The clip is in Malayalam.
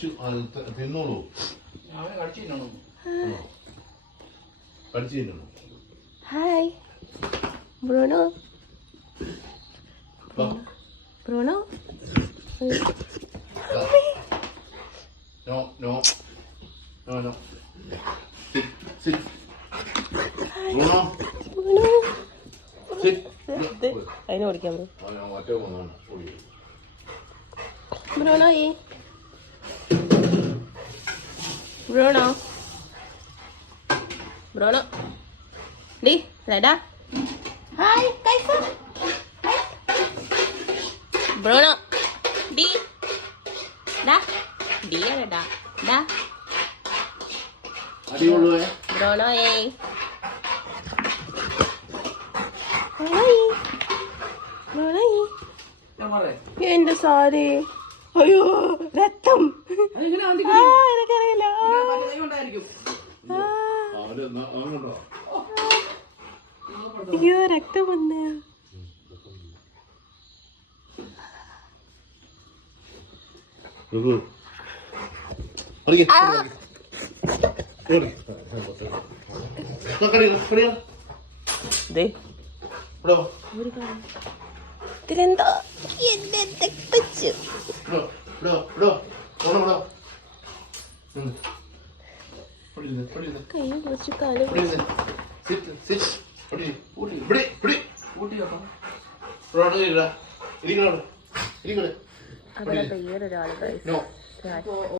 കടിച്ചു തിന്നോളൂ. കടിച്ചു തിന്നണോ? Hi Bruno. Bruno. No, no. No, no. Sit, sit. Bruno. Bruno. Sit. അതിനെ ഓടിക്കാൻ പോ. മറ്റേ പോന്നാണ് ഓടി. ബ്രൂണോ. ബ്രൂണോ. ബ്രൂണോ. ഡി റെഡാ. ഹായ് കൈസ. ബ്രൂണോ. ഡി ഡാ ഡി റെഡാ ഡാ. അടിയുള്ളൂ. ബ്രൂണോ. എന്റെ സാരി. അയ്യോ രക്തം. എനിക്കറിയില്ല. അയ്യോ രക്തം വന്ന്. ഇതിലെന്തോ എന്നെ തെറ്റിച്ചു. കൈ കുറച്ച് കാലം അവിടെ വേറൊരാള്